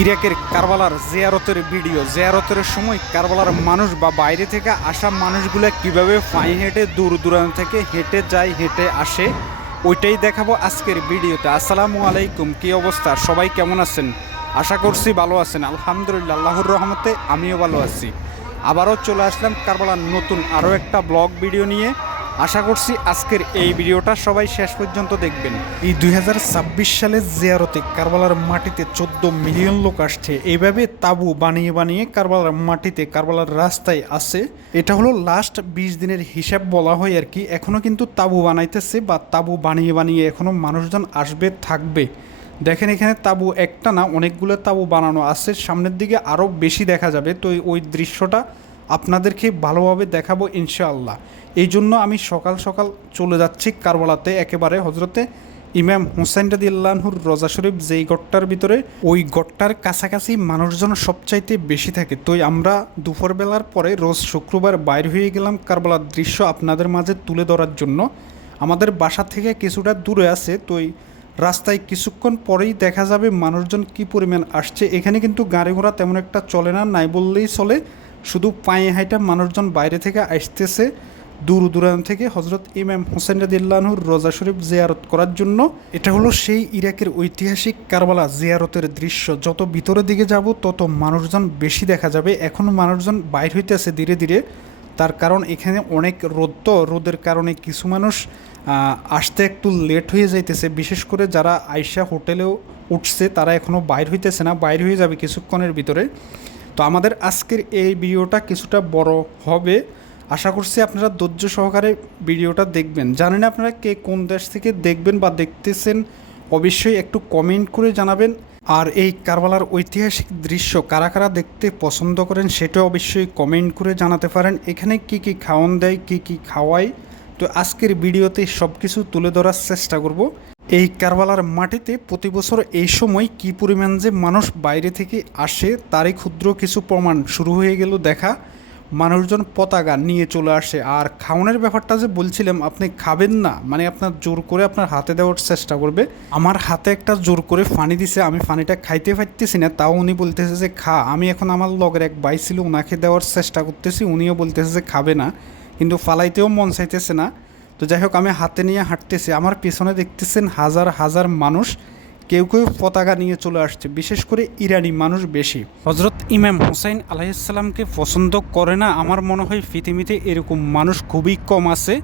ইরাকের কারবালার জিয়ারতের ভিডিও। জিয়ারতের সময় কারবালার মানুষ বা বাইরে থেকে আসা মানুষগুলো কিভাবে পায়ে হেঁটে দূর দূরান্ত থেকে হেঁটে যায়, হেঁটে আসে, ওইটাই দেখাবো আজকের ভিডিওতে। আসসালামু আলাইকুম, কী অবস্থা, সবাই কেমন আছেন? আশা করছি ভালো আছেন। আলহামদুলিল্লাহ, আল্লাহর রহমতে আমিও ভালো আছি। আবারও চলে আসলাম কারবালার নতুন আরও একটা ব্লগ ভিডিও নিয়ে। আশা করছি আজকের এই ভিডিওটা সবাই শেষ পর্যন্ত দেখবেন। এই 2026 সালের জিয়ারতে কারবালার মাটিতে 14 মিলিয়ন লোক আসছে। এইভাবে তাঁবু বানিয়ে বানিয়ে কারবালার মাটিতে, কারবালার রাস্তায় আছে। এটা হলো লাস্ট 20 দিনের হিসাব বলা হয় আর কি। এখনও কিন্তু তাঁবু বানাইতেছে বা তাঁবু বানিয়ে বানিয়ে এখনও মানুষজন আসবে, থাকবে। দেখেন এখানে তাঁবু একটা না, অনেকগুলো তাঁবু বানানো আছে। সামনের দিকে আরও বেশি দেখা যাবে। তো ওই দৃশ্যটা আপনাদেরকে ভালোভাবে দেখাবো ইনশাআল্লাহ। এই জন্য আমি সকাল সকাল চলে যাচ্ছি কারবালাতে, একেবারে হজরতে ইমাম হুসাইন রাদিয়াল্লাহুর রোজা শরীফ যেই গড়টার ভিতরে, ওই গড়টার কাছাকাছি মানুষজন সবচাইতে বেশি থাকে। তো আমরা দুপুরবেলার পরে রোজ শুক্রবার বাইর হয়ে গেলাম কারবালার দৃশ্য আপনাদের মাঝে তুলে ধরার জন্য। আমাদের বাসা থেকে কিছুটা দূরে আছে, তো রাস্তায় কিছুক্ষণ পরেই দেখা যাবে মানুষজন কি পরিমাণ আসছে। এখানে কিন্তু গাড়ি ঘোড়া তেমন একটা চলে না, নাই বললেই চলে। শুধু পায়ে হাঁটা মানুষজন বাইরে থেকে আসতেছে দূর দূরান্ত থেকে হজরত ইমাম হুসাইন রাদিয়াল্লাহুর রোজা শরীফ জিয়ারত করার জন্য। এটা হলো সেই ইরাকের ঐতিহাসিক কারবালা জিয়ারতের দৃশ্য। যত ভিতরের দিকে যাব তত মানুষজন বেশি দেখা যাবে। এখনও মানুষজন বাইর হইতেছে ধীরে ধীরে। তার কারণ এখানে অনেক রোদ, তো রোদের কারণে কিছু মানুষ আসতে একটু লেট হয়ে যাইতেছে। বিশেষ করে যারা আইসা হোটেলেও উঠছে তারা এখনও বাইর হইতেছে না, বাইর হয়ে যাবে কিছুক্ষণের ভিতরে। তো আমাদের আজকের এই ভিডিওটা কিছুটা বড় হবে। আশা করছি আপনারা ধৈর্য সহকারে ভিডিওটা দেখবেন। জানেন আপনারা কে কোন দেশ থেকে দেখবেন বা দেখতেছেন, অবশ্যই একটু কমেন্ট করে জানাবেন। আর এই কারবালার ঐতিহাসিক দৃশ্য কারা কারা দেখতে পছন্দ করেন সেটা অবশ্যই কমেন্ট করে জানাতে পারেন। এখানে কি কি খাওয়ান দেয়, কি কি খাওয়ায়, তো আজকের ভিডিওতে সব কিছু তুলে ধরার চেষ্টা করব। এই কারবালার মাটিতে প্রতি বছর এই সময় কি পরিমাণ যে মানুষ বাইরে থেকে আসে তারই ক্ষুদ্র কিছু প্রমাণ শুরু হয়ে গেল দেখা। মানুষজন পতাকা নিয়ে চলে আসে। আর খাওয়ানোর ব্যাপারটা যে বলছিলাম, আপনি খাবেন না মানে আপনার জোর করে আপনার হাতে দেওয়ার চেষ্টা করবে। আমার হাতে একটা জোর করে ফানি দিছে, আমি ফানিটা খাইতে পারতেছি না, তাও উনি বলতেছে যে খা। আমি এখন আমার লগের এক ভাই ছিল, ওনাকে দেওয়ার চেষ্টা করতেছি, উনিও বলতেছে যে খাবে না, কিন্তু ফালাইতেও মন চাইতেছে না। তো যাই হোক, আমি হাতে নিয়ে হাঁটতেছি। আমার পেছনে দেখতেছেন হাজার হাজার মানুষ, কেউ কেউ পতাকা নিয়ে চলে আসছে। বিশেষ করে ইরানি মানুষ বেশি। হজরত ইমাম হুসাইন আলাইহিসসালামকে পছন্দ করে না আমার মনে হয় পৃথিবীতে এরকম মানুষ খুবই কম আছে।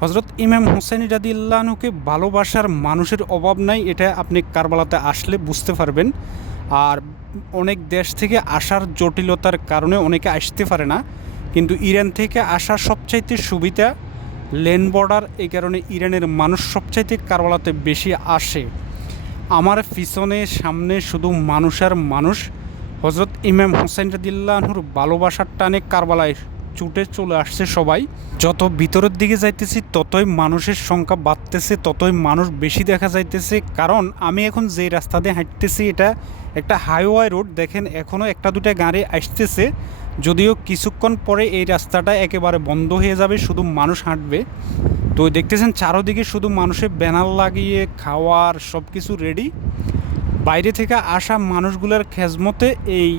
হজরত ইমাম হুসাইন রাদিয়াল্লাহুকে ভালোবাসার মানুষের অভাব নাই, এটা আপনি কারবালাতে আসলে বুঝতে পারবেন। আর অনেক দেশ থেকে আসার জটিলতার কারণে অনেকে আসতে পারে না, কিন্তু ইরান থেকে আসার সবচাইতে সুবিধা লেন বর্ডার, এই কারণে ইরানের মানুষ সবচাইতে কারবালাতে বেশি আসে। আমার পিছনে সামনে শুধু মানুষ আর মানুষ। হজরত ইমাম হুসাইন রাদিয়াল্লাহুর ভালোবাসার টানে কারবালায় ছুটে চলে আসছে সবাই। যত ভিতরের দিকে যাইতেছি ততই মানুষের সংখ্যা বাড়তেছে, ততই মানুষ বেশি দেখা যাইতেছে। কারণ আমি এখন যেই রাস্তা দিয়ে হাঁটতেছি এটা একটা হাইওয়ে রোড। দেখেন এখনও একটা দুটা গাড়ি আসতেছে, যদিও কিছুক্ষণ পরে এই রাস্তাটা একেবারে বন্ধ হয়ে যাবে, শুধু মানুষ হাঁটবে। তো দেখতেছেন চারোদিকে শুধু মানুষের ব্যানার লাগিয়ে খাওয়ার সব কিছু রেডি। বাইরে থেকে আসা মানুষগুলোর খেজমতে এই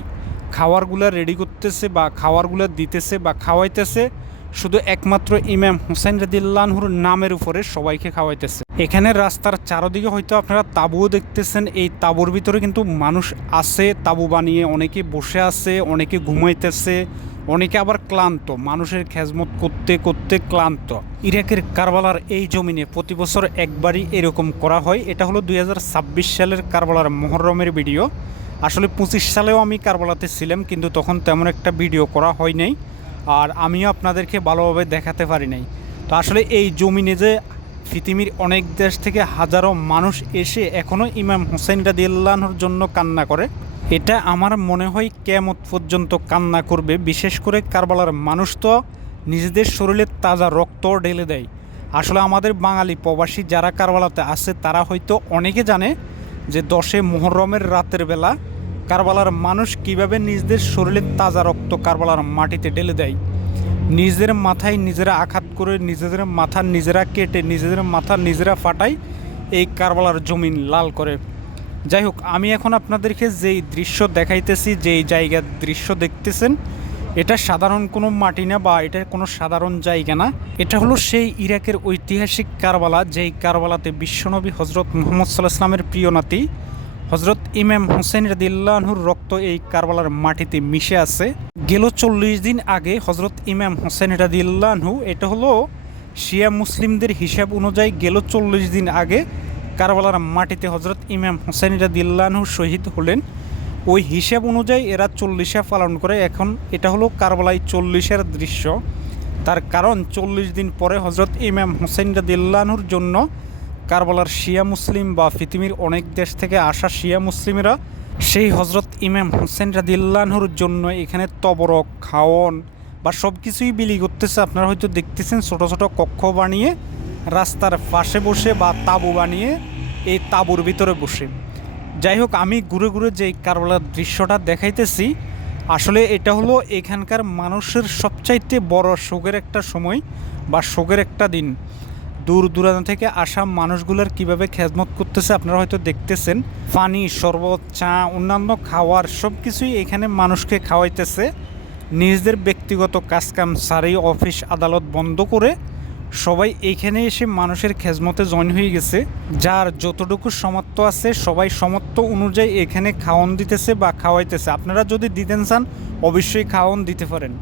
খাওয়ারগুলো রেডি করতেছে বা খাওয়ারগুলো দিতেছে বা খাওয়াইতেছে শুধু একমাত্র ইমাম হুসাইন রাদিয়াল্লাহুর নামের উপরে সবাইকে খাওয়াইতেছে। এখানে রাস্তার চারোদিকে হয়তো আপনারা তাঁবুও দেখতেছেন। এই তাঁবুর ভিতরে কিন্তু মানুষ আছে, তাঁবু বানিয়ে অনেকে বসে আছে, অনেকে ঘুমাইতেছে, অনেকে আবার ক্লান্ত, মানুষের খেজমত করতে করতে ক্লান্ত। ইরাকের কারবালার এই জমিনে প্রতি বছর একবারই এরকম করা হয়। এটা হলো 2026 সালের কারবালার মুহররমের ভিডিও। আসলে 25 সালেও আমি কারবালাতে ছিলাম, কিন্তু তখন তেমন একটা ভিডিও করা হয় নাই, আর আমিও আপনাদেরকে ভালোভাবে দেখাতে পারি নাই। তো আসলে এই জমিনে যে পৃথিবীর অনেক দেশ থেকে হাজারো মানুষ এসে এখনও ইমাম হুসাইন রাদিয়াল্লাহুর জন্য কান্না করে, এটা আমার মনে হয় কিয়ামত পর্যন্ত কান্না করবে। বিশেষ করে কারবালার মানুষ তো নিজেদের শরীরে তাজা রক্ত ঢেলে দেয়। আসলে আমাদের বাঙালি প্রবাসী যারা কারবালাতে আছে তারা হয়তো অনেকে জানে যে 10 মুহররমের রাতের বেলা কারবালার মানুষ কিভাবে নিজেদের শরীরের তাজা রক্ত কারবালার মাটিতে ঢেলে দেয়। নিজেদের মাথায় নিজেরা আঘাত করে, নিজেদের মাথা নিজেরা কেটে, নিজেদের মাথা নিজেরা ফাটায় এই কারবালার জমিন লাল করে। যাই হোক, আমি এখন আপনাদেরকে যেই দৃশ্য দেখাইতেছি, যেই জায়গার দৃশ্য দেখতেছেন, এটা সাধারণ কোনো মাটি না বা এটা কোনো সাধারণ জায়গা না। এটা হলো সেই ইরাকের ঐতিহাসিক কারবালা, যেই কারবালাতে বিশ্বনবী হজরত মুহাম্মদ সাল্লাল্লাহু আলাইহি ওয়াসাল্লামের প্রিয় নাতি হজরত ইমাম হুসেন রাদিয়াল্লাহু আনহুর রক্ত এই কারবালার মাটিতে মিশে আছে। গেল 40 দিন আগে হজরত ইমাম হুসেন রাদিয়াল্লাহু আনহু, এটা হলো শিয়া মুসলিমদের হিসাব অনুযায়ী গেল 40 দিন আগে কারবালার মাটিতে হজরত ইমাম হুসেন রাদিয়াল্লাহু আনহু শহীদ হলেন। ওই হিসাব অনুযায়ী এরা 40 পালন করে। এখন এটা হলো কারবালায় 40 দৃশ্য। তার কারণ 40 দিন পরে হজরত ইমাম হুসেন রাদিয়াল্লাহু আনহুর জন্য কারবালার শিয়া মুসলিম বা পৃথিবীর অনেক দেশ থেকে আসা শিয়া মুসলিমেরা সেই হজরত ইমাম হুসেন রাদিয়াল্লাহু আনহুর জন্য এখানে তবরক, খাওয়ন বা সব কিছুই বিলি করতেছে। আপনারা হয়তো দেখতেছেন ছোট ছোট কক্ষ বানিয়ে রাস্তার পাশে বসে বা তাঁবু বানিয়ে এই তাঁবুর ভিতরে বসে। যাই হোক, আমি ঘুরে ঘুরে যে কারবালার দৃশ্যটা দেখাইতেছি, আসলে এটা হলো এখানকার মানুষের সবচাইতে বড় শোকের একটা সময় বা শোকের একটা দিন। দূর দূরান্ত থেকে আসা মানুষগুলোর কিভাবে খেদমত করতেছে আপনারা হয়তো দেখতেছেন। পানি, শরবত, চা, অন্যান্য খাওয়ার সব কিছুই এখানে মানুষকে খাওয়াইতেছে। নিজেদের ব্যক্তিগত কাজকাম সারি, অফিস আদালত বন্ধ করে সবাই এইখানে এসে মানুষের খেজমতে জয়েন হয়ে গেছে। যার যতটুকু সামর্থ্য আছে সবাই সামর্থ্য অনুযায়ী এখানে খাওয়ান দিতেছে বা খাওয়াইতেছে। আপনারা যদি দিতেন চান অবশ্যই খাওয়ান দিতে পারেন।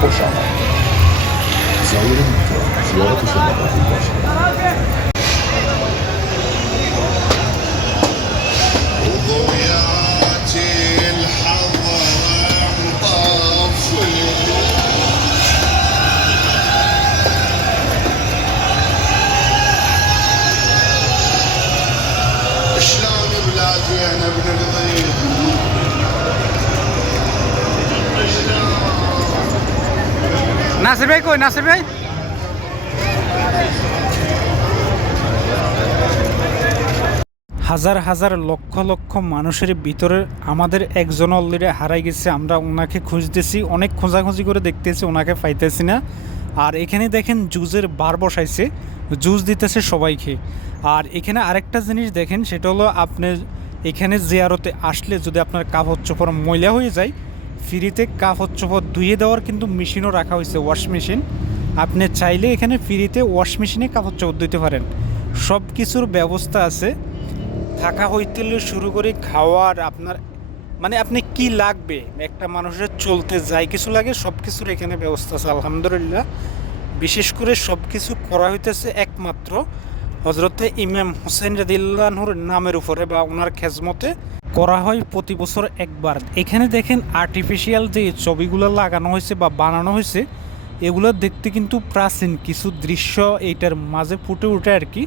خوش آمد. زائر میتونم زیارت شما قبول باشه. شلون بلادي انا ابن الضيف নাসির ভাই কই? নাসির ভাই হাজার হাজার লক্ষ লক্ষ মানুষের ভিতরে আমাদের একজন অলরেডি হারাই গেছে। আমরা ওনাকে খুঁজতেছি, অনেক খোঁজাখুঁজি করে দেখতেছি, ওনাকে পাইতেছি না। আর এখানে দেখেন জুজের বার বসাইছে, জুস দিতেছে সবাইকে। আর এখানে আরেকটা জিনিস দেখেন, সেটা হলো আপনি এখানে জিয়ারতে আসলে যদি আপনার কাপড় চোপড় ময়লা হয়ে যায়, ফ্রিতে কাপড় চোপড় ধুয়ে দেওয়ার কিন্তু মেশিনও রাখা হয়েছে, ওয়াশ মেশিন। আপনি চাইলে এখানে ফ্রিতে ওয়াশ মেশিনে কাপড় চোপড় ধুতে পারেন। সব কিছুর ব্যবস্থা আছে, থাকা হইতে শুরু করে খাওয়ার, আপনার মানে আপনি কি লাগবে, একটা মানুষের চলতে যাই কিছু লাগে সব কিছুর এখানে ব্যবস্থা আছে আলহামদুলিল্লাহ। বিশেষ করে সব কিছু করা হইতেছে একমাত্র হজরতে ইমাম হুসেন রাদিয়াল্লাহু আনহুর নামের উপরে বা ওনার খেজমতে করা হয় প্রতি বছর একবার। এখানে দেখেন আর্টিফিশিয়াল যে ছবিগুলো লাগানো হয়েছে বা বানানো হয়েছে, এগুলো দেখতে কিন্তু প্রাচীন কিছু দৃশ্য এইটার মাঝে ফুটে ওঠে আর কি।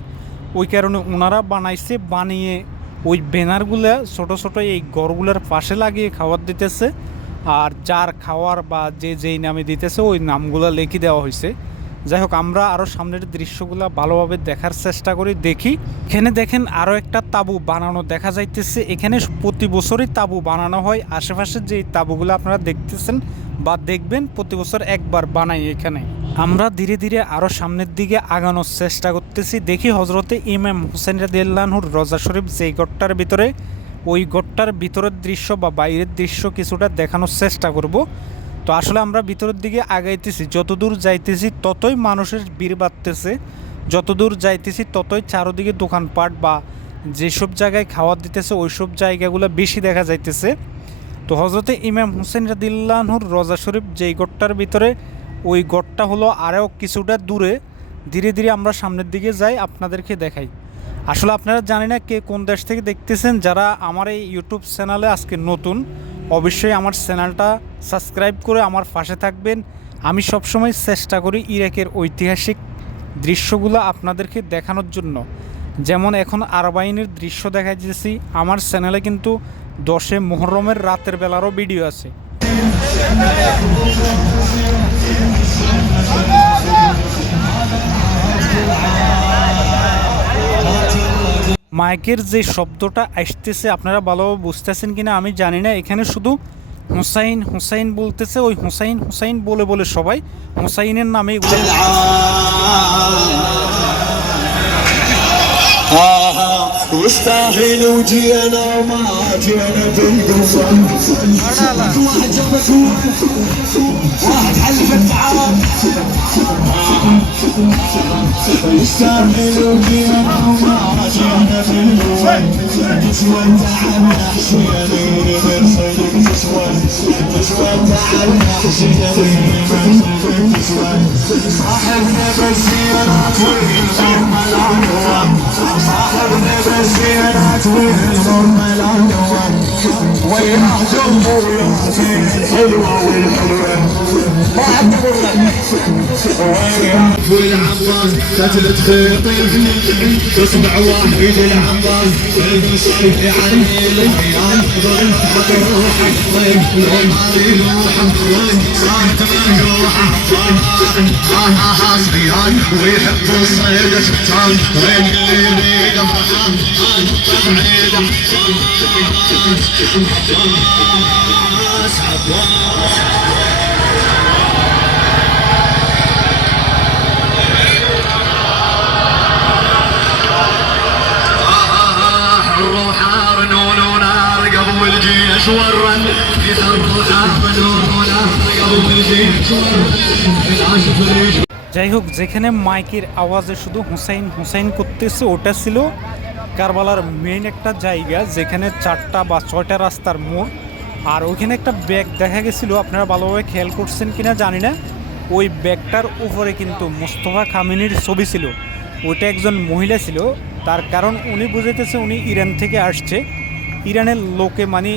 ওই কারণে ওনারা বানাইছে, বানিয়ে ওই ব্যানারগুলো ছোট ছোট এই ঘরগুলোর পাশে লাগিয়ে খাবার দিতেছে, আর যার খাওয়ার বা যে যেই নামে দিতেছে ওই নামগুলো লিখে দেওয়া হয়েছে। যাই হোক, আমরা আরও সামনের দৃশ্যগুলো ভালোভাবে দেখার চেষ্টা করি, দেখি। এখানে দেখেন আরও একটা তাঁবু বানানো দেখা যাইতেছে। এখানে প্রতি বছরই তাঁবু বানানো হয়। আশেপাশে যে তাঁবুগুলো আপনারা দেখতেছেন বা দেখবেন প্রতি বছর একবার বানাই এখানে। আমরা ধীরে ধীরে আরও সামনের দিকে আগানোর চেষ্টা করতেছি। দেখি হজরতে ইমাম হুসেন রাদিয়াল্লাহুর রওজা শরীফ যেই গড়টার ভিতরে, ওই গড়টার ভিতরের দৃশ্য বা বাইরের দৃশ্য কিছুটা দেখানোর চেষ্টা করব। তো আসলে আমরা ভিতরের দিকে আগাইতেছি, যতদূর যাইতেছি ততই মানুষের ভিড় বাড়তেছে, যতদূর যাইতেছি ততই চারোদিকে দোকানপাট বা যেসব জায়গায় খাওয়া দিতেছে ওই সব জায়গাগুলো বেশি দেখা যাইতেছে। তো হজরতে ইমাম হুসেন রাদিয়াল্লাহুর রওজা শরীফ যেই গড়টার ভিতরে, ওই গড়টা হলো আরও কিছুটা দূরে। ধীরে ধীরে আমরা সামনের দিকে যাই, আপনাদেরকে দেখাই। আসলে আপনারা জানি না কে কোন দেশ থেকে দেখতেছেন। যারা আমার এই ইউটিউব চ্যানেলে আজকে নতুন, অবশ্যই আমার চ্যানেলটা সাবস্ক্রাইব করে আমার পাশে থাকবেন। আমি সবসময় চেষ্টা করি ইরাকের ঐতিহাসিক দৃশ্যগুলো আপনাদেরকে দেখানোর জন্য। যেমন এখন আরবাইনের দৃশ্য দেখা যাচ্ছি। আমার চ্যানেলে কিন্তু 10 মুহররমের রাতের বেলারও ভিডিও আছে। মাইকের যে শব্দটা আসতেছে আপনারা ভালোভাবে বুঝতেছেন কিনা আমি জানি না। এখানে শুধু হুসাইন হুসাইন বলতেছে, ওই হুসাইন হুসাইন বলে বলে সবাই হুসাইনের নামে واستاهل وجينا وما جينا بالقصة واحد جابك واحد حلف التعب يستاهل وجينا وما جينا بالقصة تسوى التعب نحشينا من صيدك تسوى التعب نحشينا من صيدك صاحبنا بالسيارات والغرم العنوان صاحبنا بالسيارات والغرم العنوان ويا جنبه يعطي الحلوة والحلوة ما حد يقول والعباس كتلة خيطي تصبع واحد العباس القصيف يعني الخيال ظل خطر روحي طيب لو ما لي روحه صارت من روحه حاسبيان ويحب الصيد شتان وين اللي يريده الروح رنون ونار قبل الجيش ورن الروح رنون ونار قبل الجيش ورن যাই হোক, যেখানে মাইকের আওয়াজে শুধু হুসাইন হুসাইন করতেছে ওটা ছিল কারবালার মেইন একটা জায়গা, যেখানে 4টা বা 6টা রাস্তার মোড়। আর ওইখানে একটা ব্যাগ দেখা গেছিলো, আপনারা ভালোভাবে খেয়াল করছেন কিনা জানি না। ওই ব্যাগটার উপরে কিন্তু মোস্তফা খামেনির ছবি ছিল। ওইটা একজন মহিলা ছিল, তার কারণ উনি বুঝাইতেছে উনি ইরান থেকে আসছে। ইরানের লোকে মানে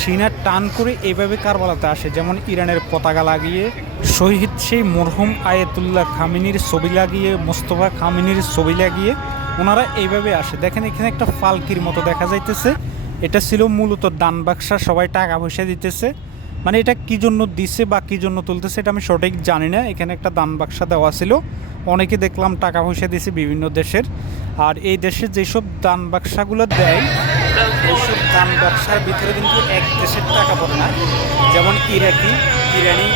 সিনা টান করে এইভাবে কারবালাতে আসে, যেমন ইরানের পতাকা লাগিয়ে শহীদ সেই মরহুম আয়াতুল্লাহ খামেনির ছবি লাগিয়ে, মোস্তফা খামেনির ছবি লাগিয়ে ওনারা এইভাবে আসে। দেখেন এখানে একটা পালকির মতো দেখা যাইতেছে। এটা ছিল মূলত দান বাক্সা, সবাই টাকা পয়সা দিতেছে। মানে এটা কী জন্য দিছে বা কী জন্য তুলতেছে এটা আমি সঠিক জানি না। এখানে একটা দান বাক্সা দেওয়া ছিল, অনেকে দেখলাম টাকা পয়সা দিয়েছে বিভিন্ন দেশের। আর এই দেশে যেসব দান বাক্সাগুলো দেয়, ওইসব দান বাক্সার ভিতরে কিন্তু এক দেশের টাকা পড়ে না। যেমন ইরাকি, ইরানি,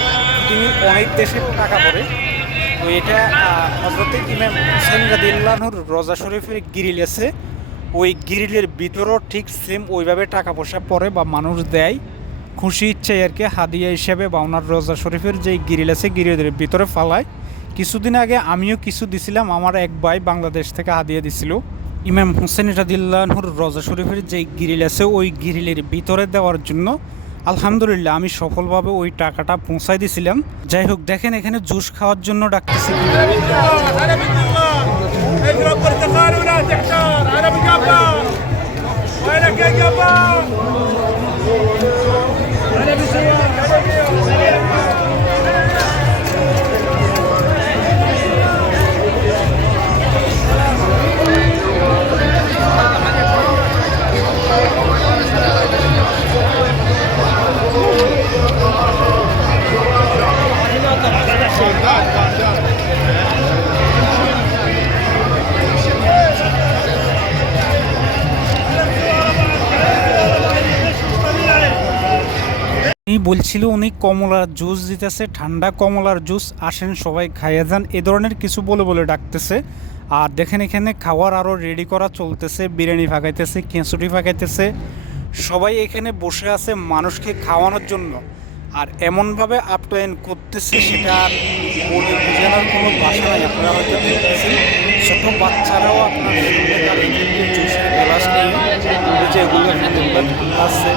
তুমি অনেক দেশের টাকা পড়ে। তো এটা হযরতে ইমাম হুসাইন রাদিয়াল্লাহুর রওজা শরীফের গ্রিল আছে, ওই গ্রিলের ভিতরেও ঠিক সেম ওইভাবে টাকা পয়সা পড়ে বা মানুষ দেয় খুশি ইচ্ছায় আর কি, হাদিয়া হিসেবে। বা ওনার রওজা শরীফের যে গ্রিল আছে গ্রিলের ভিতরে ফালায়। কিছুদিন আগে আমিও কিছু দিছিলাম, আমার এক ভাই বাংলাদেশ থেকে হাদিয়া দিছিল। ইমাম হুসেন রাদিয়াল্লাহুর রওজা শরীফের যে গ্রিল আছে ওই গ্রিলের ভিতরে দেওয়ার জন্য আলহামদুলিল্লাহ আমি সফলভাবে ওই টাকাটা পৌঁছাই দিছিলাম। যাই হোক, দেখেন এখানে জুস খাওয়ার জন্য ডাকতেছি। বলছিল উনি কমলার জুস দিতেছে, ঠান্ডা কমলার জুস, আসেন সবাই খাইয়ে যান, এ ধরনের কিছু বলে বলে ডাকতেছে। আর দেখেন এখানে খাওয়ার আরও রেডি করা চলতেছে, বিরিয়ানি ফাঁকাইতেছে, খিচুড়ি ফাঁকাইতেছে, সবাই এখানে বসে আছে মানুষকে খাওয়ানোর জন্য। আর এমনভাবে আপ্যায়ন করতেছে সেটা আর বলে বোঝানোর কোনো ভাষা নাই। আপনারা হয়তো দেখতেছেন ছোট বাচ্চারাও আপনার জুসের গ্লাস নিয়ে যে এগুলো ঠান্ডা আছে,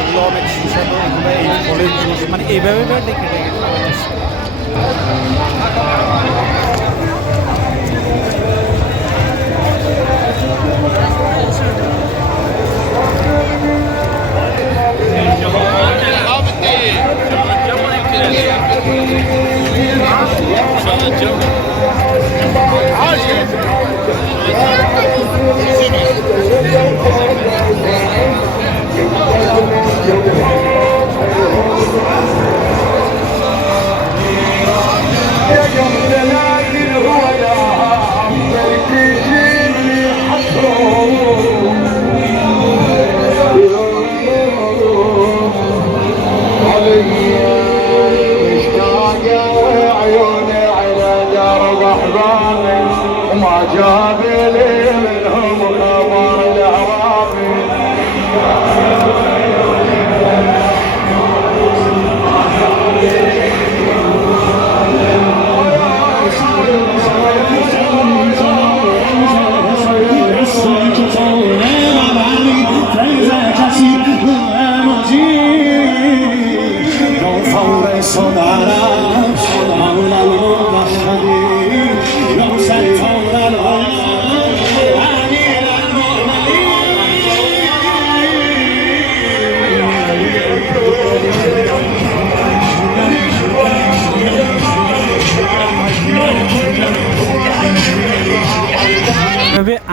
এগুলো অনেক সুস্বাদু, এগুলো এই ফলের জুস, মানে এইভাবে ডেকে ডেকে খাওয়াতেছে।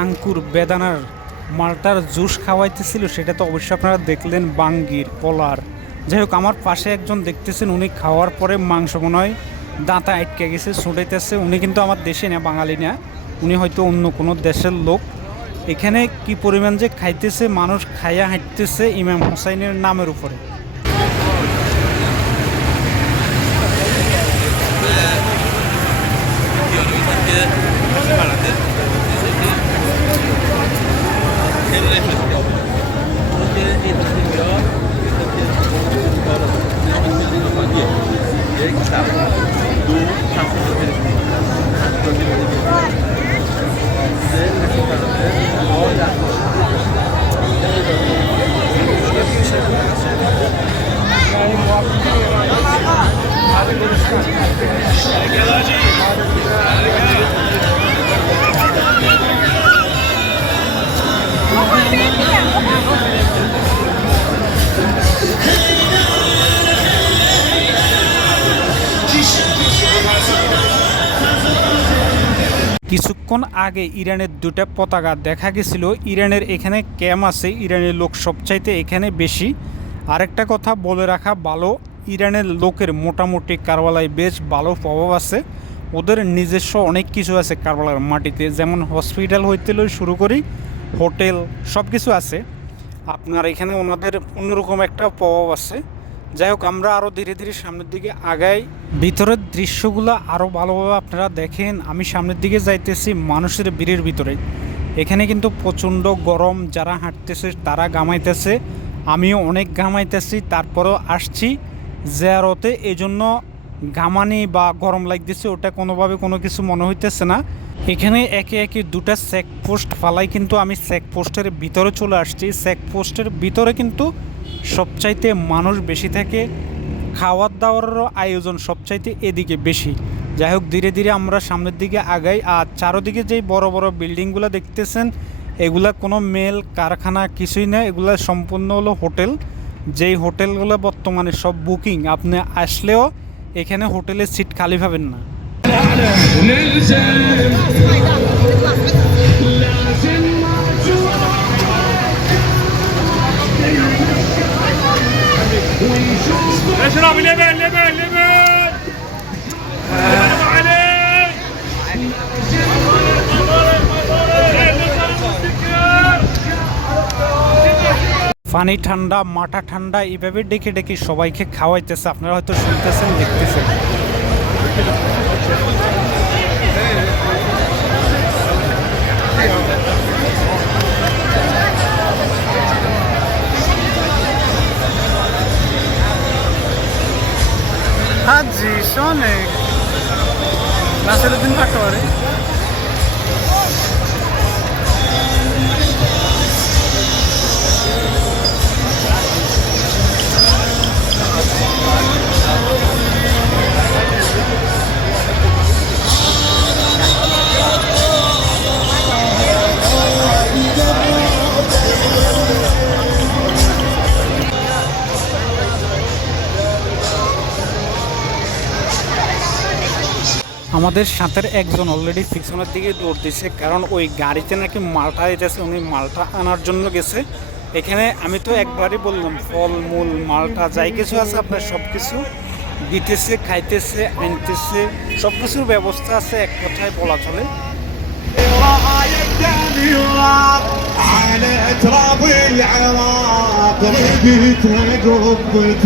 আঙ্কুর বেদানার মালটার জুস খাওয়াইতেছিল, সেটা তো অবশ্যই আপনারা দেখলেন, বাঙ্গির কলার। যাই হোক, আমার পাশে একজন দেখতেছেন, উনি খাওয়ার পরে মাংস মনে হয় দাঁতা আটকে গেছে, ছুটাইতেছে। উনি কিন্তু আমার দেশে না, বাঙালি না, উনি হয়তো অন্য কোনো দেশের লোক। এখানে কি পরিমাণ যে খাইতেছে, মানুষ খাইয়া হাঁটতেছে ইমাম হোসাইনের নামের উপরে। কিছুক্ষণ আগে ইরানের দুটা পতাকা দেখা গেছিল। ইরানের এখানে ক্যাম্প আছে, ইরানের লোক সবচাইতে এখানে বেশি। আরেকটা কথা বলে রাখা ভালো, ইরানের লোকের মোটামুটি কারবালায় বেশ ভালো প্রভাব আছে। ওদের নিজস্ব অনেক কিছু আছে কারবালার মাটিতে, যেমন হসপিটাল হইতে শুরু করি, হোটেল, সব কিছু আছে। আপনার এখানে ওনাদের অন্যরকম একটা প্রভাব আছে। যাই হোক, আমরা আরও ধীরে ধীরে সামনের দিকে আগাই, ভিতরের দৃশ্যগুলো আরও ভালোভাবে আপনারা দেখেন। আমি সামনের দিকে যাইতেছি মানুষের ভিড়ের ভিতরে। এখানে কিন্তু প্রচণ্ড গরম, যারা হাঁটতেছে তারা ঘামাইতেছে, আমিও অনেক ঘামাইতেছি, তারপরেও আসছি জিয়ারতে, এই জন্য ঘামানি বা গরম লাগতেছে ওটা কোনোভাবে কোনো কিছু মনে হইতেছে না। এখানে একে একে দুটা চেকপোস্ট ফালাই কিন্তু আমি চেকপোস্টের ভিতরে চলে আসছি। চেকপোস্টের ভিতরে কিন্তু সবচাইতে মানুষ বেশি থাকে, খাওয়ার দাওয়ারেরও আয়োজন সবচাইতে এদিকে বেশি। যাই হোক, ধীরে ধীরে আমরা সামনের দিকে আগাই। আর চারোদিকে যেই বড় বড় বিল্ডিংগুলো দেখতেছেন, এগুলা কোনো মেল কারখানা কিছুই না, এগুলা সম্পূর্ণ হলো হোটেল। যেই হোটেলগুলো বর্তমানে সব বুকিং, আপনি আসলেও এখানে হোটেলের সিট খালি পাবেন না। اشرب لبن لبن لبن عليك পানি ঠান্ডা মাথা ঠান্ডা এইভাবে ডেকে ডেকে সবাইকে খাওয়াইতেছে, আপনারা হয়তো শুনতেছেন দেখতেছেন। হাজি শোনেক নাসিরুদ্দিন পাটোয়ারি। আমাদের সাথে একজন অলরেডি পিছনের দিকে দৌড় দিছে, কারণ ওই গাড়িতে নাকি মালটা যেতেছে, উনি মালটা আনার জন্য গেছে। এখানে আমি তো একবারই বললাম ফল মূল মালটা যাই কিছু আছে আপনার সব কিছু দিতেছে, খাইতেছে, আনতেছে, সব কিছুর ব্যবস্থা আছে এক কথায় বলা চলে। على تراب العراق رقيتها قبتك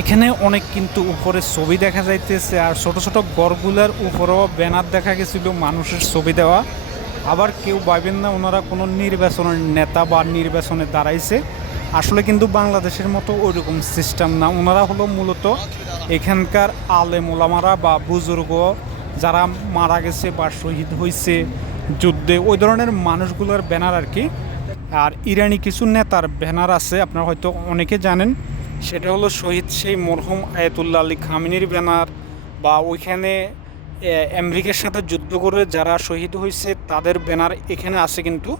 এখানে অনেক কিন্তু উপরে ছবি দেখা যাইতেছে, আর ছোট ছোট ঘরগুলার উপরেও ব্যানার দেখা গেছিল মানুষের ছবি দেওয়া। আবার কেউ ভাবেন না ওনারা কোনো নির্বাচনের নেতা বা নির্বাচনে দাঁড়াইছে, আসলে কিন্তু বাংলাদেশের মতো ওইরকম সিস্টেম না। ওনারা হলো মূলত এখানকার আলেম ওলামারা বা বুজুর্গ যারা মারা গেছে বা শহীদ হয়েছে যুদ্ধে, ওই ধরনের মানুষগুলোর ব্যানার আর কি। আর ইরানি কিছু নেতার ব্যানার আছে, আপনারা হয়তো অনেকে জানেন, সেটা হলো শহীদ সেই মরহুম আয়াতুল্লাহ আলী খামেনির ব্যানার, বা ওইখানে আমেরিকার সাথে যুদ্ধ করে যারা শহীদ হয়েছে তাদের ব্যানার এখানে আছে। কিন্তু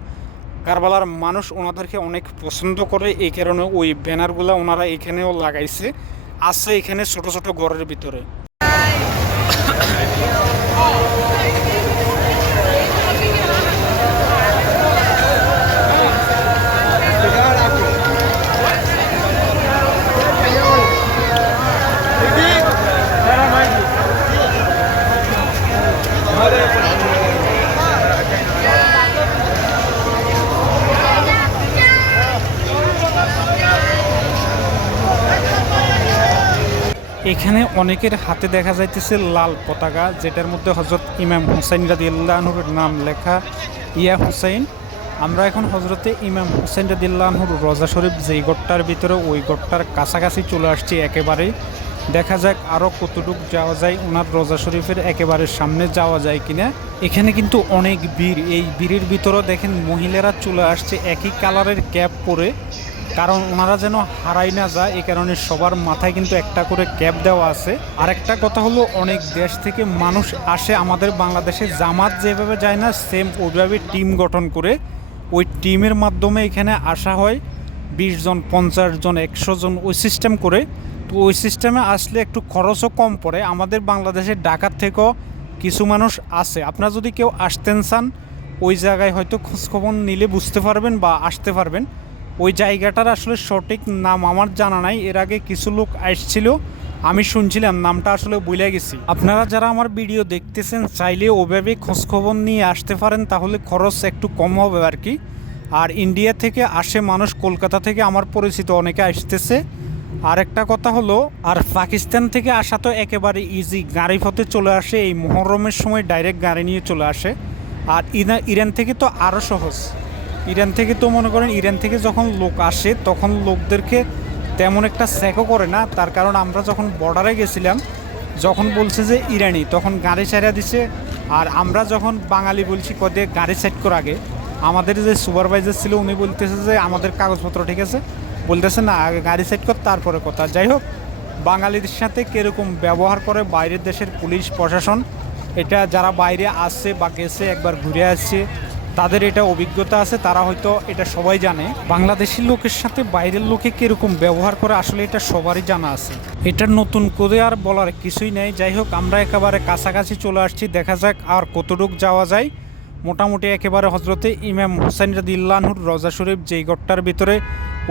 কারবালার মানুষ ওনাদেরকে অনেক পছন্দ করে, এই কারণে ওই ব্যানারগুলো ওনারা এখানেও লাগাইছে, আছে এখানে ছোট ছোট ঘরের ভিতরে। এখানে অনেকের হাতে দেখা যাইতেছে লাল পতাকা, যেটার মধ্যে হজরত ইমাম হুসাইন রাদিয়াল্লাহু আনহুর নাম লেখা ইয়া হুসাইন। আমরা এখন হজরতে ইমাম হুসাইন রাদিয়াল্লাহু আনহুর রোজা শরীফ যেই গড়টার ভিতরে, ওই গড়টার কাছাকাছি চলে আসছি একেবারে। দেখা যাক আরও কতটুকু যাওয়া যায়, ওনার রোজা শরীফের একেবারে সামনে যাওয়া যায় কিনা। এখানে কিন্তু অনেক ভিড়, এই ভিড়ের ভিতরেও দেখেন মহিলারা চলে আসছে একই কালারের ক্যাপ পরে, কারণ ওনারা যেন হারাই না যায় এই কারণে সবার মাথায় কিন্তু একটা করে ক্যাপ দেওয়া আছে। আর একটা কথা হলো, অনেক দেশ থেকে মানুষ আসে আমাদের বাংলাদেশে, জামাত যেভাবে যায় না সেম ওইভাবে টিম গঠন করে, ওই টিমের মাধ্যমে এখানে আসা হয়। 20 জন, 50 জন, 100 জন ওই সিস্টেম করে। তো ওই সিস্টেমে আসলে একটু খরচও কম পড়ে। আমাদের বাংলাদেশের ঢাকার থেকেও কিছু মানুষ আছে, আপনারা যদি কেউ আসতেন চান ওই জায়গায় হয়তো খোঁজখবর নিলে বুঝতে পারবেন বা আসতে পারবেন। ওই জায়গাটার আসলে সঠিক নাম আমার জানা নাই, এর আগে কিছু লোক আসছিল, আমি শুনছিলাম, নামটা আসলে ভুলে গেছি। আপনারা যারা আমার ভিডিও দেখতেছেন চাইলে ওভাবে খোঁজখবর নিয়ে আসতে পারেন, তাহলে খরচ একটু কম হবে আর কি। আর ইন্ডিয়া থেকে আসে মানুষ, কলকাতা থেকে আমার পরিচিত অনেকে আসতেছে। আর একটা কথা হলো, আর পাকিস্তান থেকে আসা তো একেবারে ইজি, গাড়ি পথে চলে আসে, এই মুহররমের সময় ডাইরেক্ট গাড়ি নিয়ে চলে আসে। আর ইরান থেকে তো আরও সহজ। ইরান থেকে তো মনে করেন, ইরান থেকে যখন লোক আসে তখন লোকদেরকে তেমন একটা চেকও করে না, তার কারণ আমরা যখন বর্ডারে গেছিলাম, যখন বলছে যে ইরানি, তখন গাড়ি ছাড়া দিছে। আর আমরা যখন বাঙালি বলছি কদে গাড়ি সেট করে আগে, আমাদের যে সুপারভাইজার ছিল উনি বলতেছে যে আমাদের কাগজপত্র ঠিক আছে, বলতেছে না আগে গাড়ি সেট কর তারপরে কথা। যাই হোক, বাঙালিদের সাথে কীরকম ব্যবহার করে বাইরের দেশের পুলিশ প্রশাসন, এটা যারা বাইরে আসছে বা গেছে একবার ঘুরে আসছে তাদের এটা অভিজ্ঞতা আছে, তারা হয়তো এটা সবাই জানে। বাংলাদেশি লোকের সাথে বাইরের লোকে কীরকম ব্যবহার করে আসলে এটা সবারই জানা আছে, এটা নতুন করে আর বলার কিছুই নেই। যাই হোক, আমরা একেবারে কাছাকাছি চলে আসছি, দেখা যাক আর কতটুক যাওয়া যায়। মোটামুটি একেবারে হজরতে ইমাম হুসাইন রাদিয়াল্লাহু আনহুর রোজা শরীফ যেই গড়টার ভিতরে,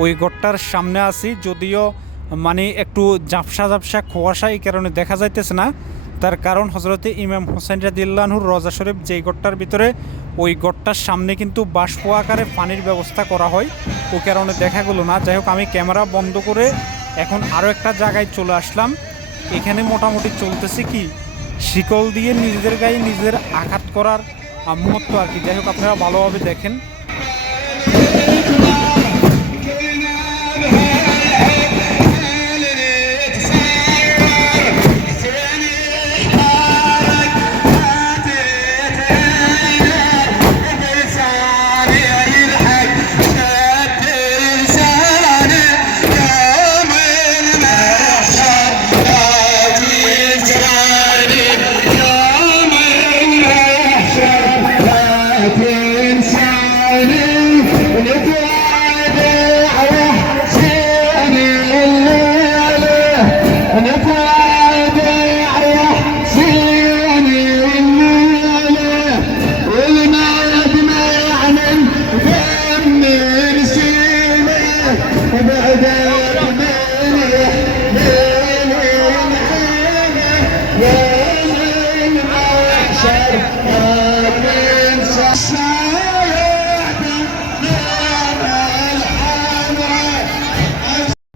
ওই গড়টার সামনে আছি। যদিও মানে একটু ঝাপসা ঝাপসা কুয়াশা, এই কারণে দেখা যাইতেছে না। তার কারণ হজরতে ইমাম হুসাইন রাদিয়াল্লাহু আনহুর রোজা শরীফ যেই গড়টার ভিতরে, ওই গড়টার সামনে কিন্তু বাষ্প আকারে পানির ব্যবস্থা করা হয়, ওই কারণে দেখা গেল না। যাই হোক, আমি ক্যামেরা বন্ধ করে এখন আরও একটা জায়গায় চলে আসলাম। এখানে মোটামুটি চলতেছে কি, শিকল দিয়ে নিজেদের গায়ে নিজেদের আঘাত করার মুহূর্ত আর কি। যাই হোক, আপনারা ভালোভাবে দেখেন।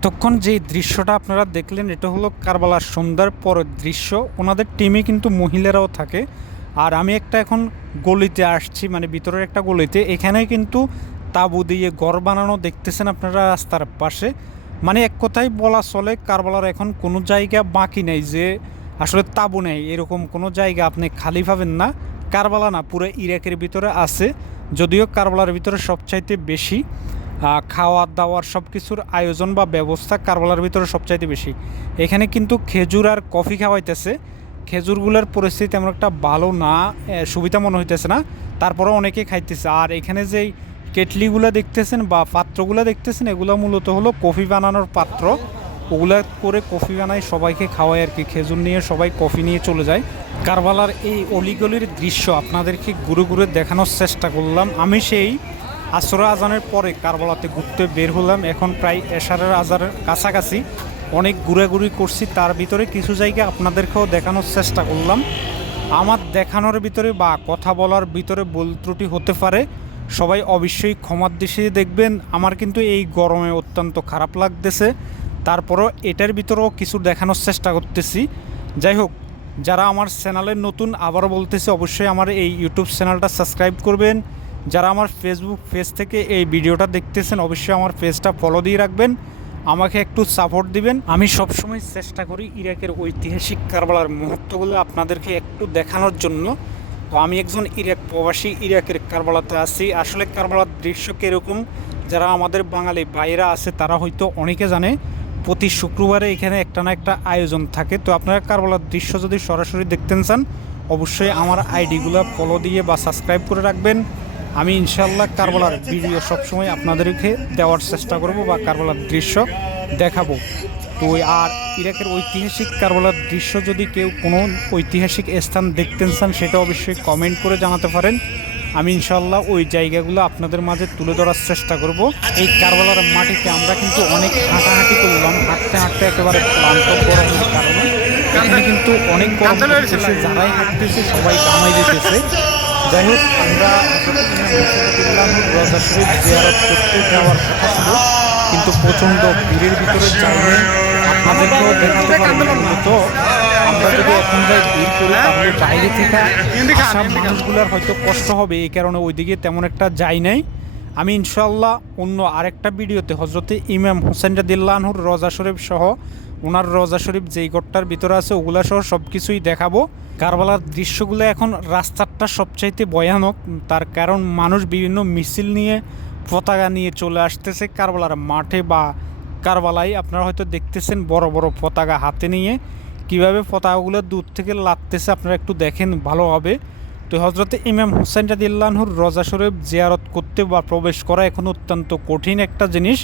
তখন যে দৃশ্যটা আপনারা দেখলেন, এটা হলো কারবালার সন্ধ্যার পরের দৃশ্য। ওনাদের টিমে কিন্তু মহিলারাও থাকে। আর আমি একটা এখন গলিতে আসছি, মানে ভিতরের একটা গলিতে, এখানে কিন্তু তাঁবু দিয়ে ঘর বানানো দেখতেছেন আপনারা রাস্তার পাশে। মানে এক কথায় বলা চলে, কারবালার এখন কোনো জায়গা বাকি নেই যে আসলে তাঁবু নেই, এরকম কোনো জায়গা আপনি খালি পাবেন না। কারবালা না, পুরো ইরাকের ভিতরে আছে। যদিও কারবালার ভিতরে সবচাইতে বেশি খাওয়া দাওয়ার সব কিছুর আয়োজন বা ব্যবস্থা কারবালার ভিতরে সবচাইতে বেশি। এখানে কিন্তু খেজুর আর কফি খাওয়াইতেছে। খেজুরগুলোর পরিস্থিতি তেমন একটা ভালো না, সুবিধা মনে হইতেছে না, তারপরে অনেকে খাইতেছে। আর এখানে যেই কেটলিগুলো দেখতেছেন বা পাত্রগুলো দেখতেছেন, এগুলো মূলত হলো কফি বানানোর পাত্র। ওগুলা করে কফি বানায়, সবাইকে খাওয়ায় আর কি। খেজুর নিয়ে সবাই কফি নিয়ে চলে যায়। কারবালার এই অলিগলির দৃশ্য আপনাদেরকে ঘুরে ঘুরে দেখানোর চেষ্টা করলাম। আমি সেই আসর আজানের পরে কারবালাতে ঘুরতে বের হলাম। এখন প্রায় এশারের আজানের কাছাকাছি, অনেক ঘুরাঘুরি করছি। তার ভিতরে কিছু জায়গা আপনাদেরকেও দেখানোর চেষ্টা করলাম। আমার দেখানোর ভিতরে বা কথা বলার ভিতরে ভুল ত্রুটি হতে পারে, সবাই অবশ্যই ক্ষমার দৃষ্টিতে দেখবেন। আমার কিন্তু এই গরমে অত্যন্ত খারাপ লাগতেছে, তারপরও এটার ভিতরেও কিছু দেখানোর চেষ্টা করতেছি। যাই হোক, যারা আমার চ্যানেলে নতুন আবারও বলতেছি অবশ্যই আমার এই ইউটিউব চ্যানেলটা সাবস্ক্রাইব করবেন। যারা আমার ফেসবুক পেজ থেকে এই ভিডিওটা দেখতেছেন অবশ্যই আমার পেজটা ফলো দিয়ে রাখবেন, আমাকে একটু সাপোর্ট দিবেন। আমি সবসময় চেষ্টা করি ইরাকের ঐতিহাসিক কারবালার মুহূর্তগুলো আপনাদেরকে একটু দেখানোর জন্য। তো আমি একজন ইরাক প্রবাসী, ইরাকের কারবালাতে আছি। আসলে কারবালার দৃশ্য কীরকম যারা আমাদের বাঙালি ভাইরা আছে তারা হয়তো অনেকে জানে, প্রতি শুক্রবারে এখানে একটা না একটা আয়োজন থাকে। তো আপনারা কারবালার দৃশ্য যদি সরাসরি দেখতে চান অবশ্যই আমার আইডিগুলো ফলো দিয়ে বা সাবস্ক্রাইব করে রাখবেন। আমি ইনশাল্লাহ কারবালার ভিডিও সবসময় আপনাদেরকে দেওয়ার চেষ্টা করব বা কারবালার দৃশ্য দেখাবো। তো আর ইরাকের ঐতিহাসিক কারবালার দৃশ্য যদি কেউ কোনো ঐতিহাসিক স্থান দেখতে চান সেটা অবশ্যই কমেন্ট করে জানাতে পারেন। আমি ইনশাল্লাহ ওই জায়গাগুলো আপনাদের মাঝে তুলে ধরার চেষ্টা করব। এই কারবালার মাটিতে আমরা কিন্তু অনেক হাঁটাহাঁটি করলাম, হাঁটতে হাঁটতে একেবারে ক্লান্ত গরমের কারণে এখানে কিন্তু অনেক গরম লাগতেছে, যারাই হাঁটতেছে সবাই কামাই দিতেছে। যাই হোক, আমরা রোজা শরীফ জিয়ারত করতে যাওয়ার কথা ছিল কিন্তু প্রচণ্ড ভিড়ের ভিতরে যাইনি। আপনাদেরকেও দেখাতে পারবো। তো আমরা যদি এখন যাই ভিড় করি তাহলে বাইরে থেকে আসা মানুষগুলোর হয়তো কষ্ট হবে, এই কারণে ওইদিকে তেমন একটা যাই নাই। আমি ইনশাল্লাহ অন্য আরেকটা ভিডিওতে হজরতে ইমাম হোসেন রাদিয়াল্লাহু আনহুর রোজা শরীফ সহ ওনার রোজা শরীফ যেই ঘরটার ভিতরে আছে ওগুলা সহ সব কিছুই দেখাবো। কারবালার দৃশ্যগুলো এখন রাস্তাটা সবচাইতে ভয়ানক, তার কারণ মানুষ বিভিন্ন মিছিল নিয়ে পতাকা নিয়ে চলে আসতেছে কারবালার মাঠে বা কারবালায়। আপনারা হয়তো দেখতেছেন বড় বড় পতাকা হাতে নিয়ে কিভাবে পতাকাগুলো দূর থেকে লাগতেছে, আপনারা একটু দেখেন ভালো হবে। তো হজরতে ইমাম হোসেন রাদিয়াল্লাহু আনহুর রোজা শরীফ জিয়ারত করতে বা প্রবেশ করা এখন অত্যন্ত কঠিন একটা জিনিস।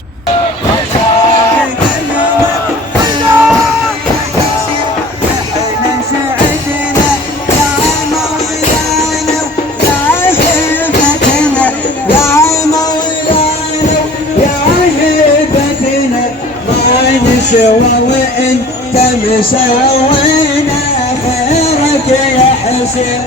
وانت مسوينا خيرك يا حسين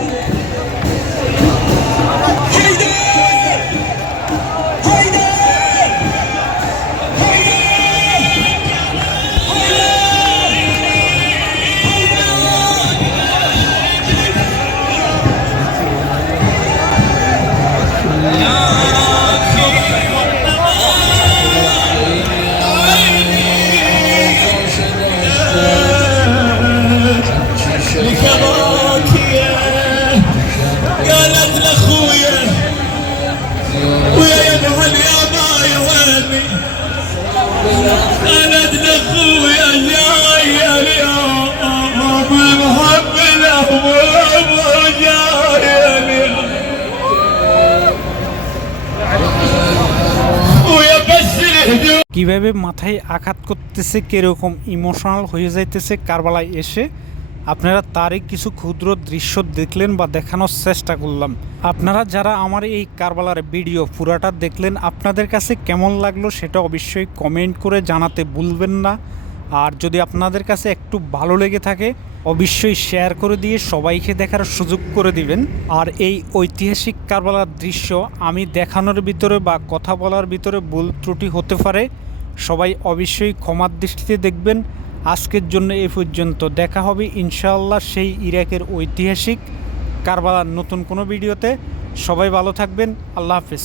قالت لاخويا ويا ينهل يا باي ويني قالت لاخويا يا اليوم بالمحب الابواب جايني ويا بس الهدوء কিভাবে মাথায় আঘাত করতেছে, কিরকম ইমোশনাল হয়ে যাইতেছে কারবালায় এসে, আপনারা তারই কিছু ক্ষুদ্র দৃশ্য দেখলেন বা দেখানোর চেষ্টা করলাম। আপনারা যারা আমার এই কারবালার ভিডিও পুরাটা দেখলেন আপনাদের কাছে কেমন লাগলো সেটা অবশ্যই কমেন্ট করে জানাতে ভুলবেন না। আর যদি আপনাদের কাছে একটু ভালো লেগে থাকে অবশ্যই শেয়ার করে দিয়ে সবাইকে দেখার সুযোগ করে দিবেন। আর এই ঐতিহাসিক কারবালার দৃশ্য আমি দেখানোর ভিতরে বা কথা বলার ভিতরে ভুল ত্রুটি হতে পারে, সবাই অবশ্যই ক্ষমার দৃষ্টিতে দেখবেন। আজকের জন্য এই পর্যন্ত, দেখা হবে ইনশাআল্লাহ সেই ইরাকের ঐতিহাসিক কারবালার নতুন কোনো ভিডিওতে। সবাই ভালো থাকবেন, আল্লাহ হাফেজ।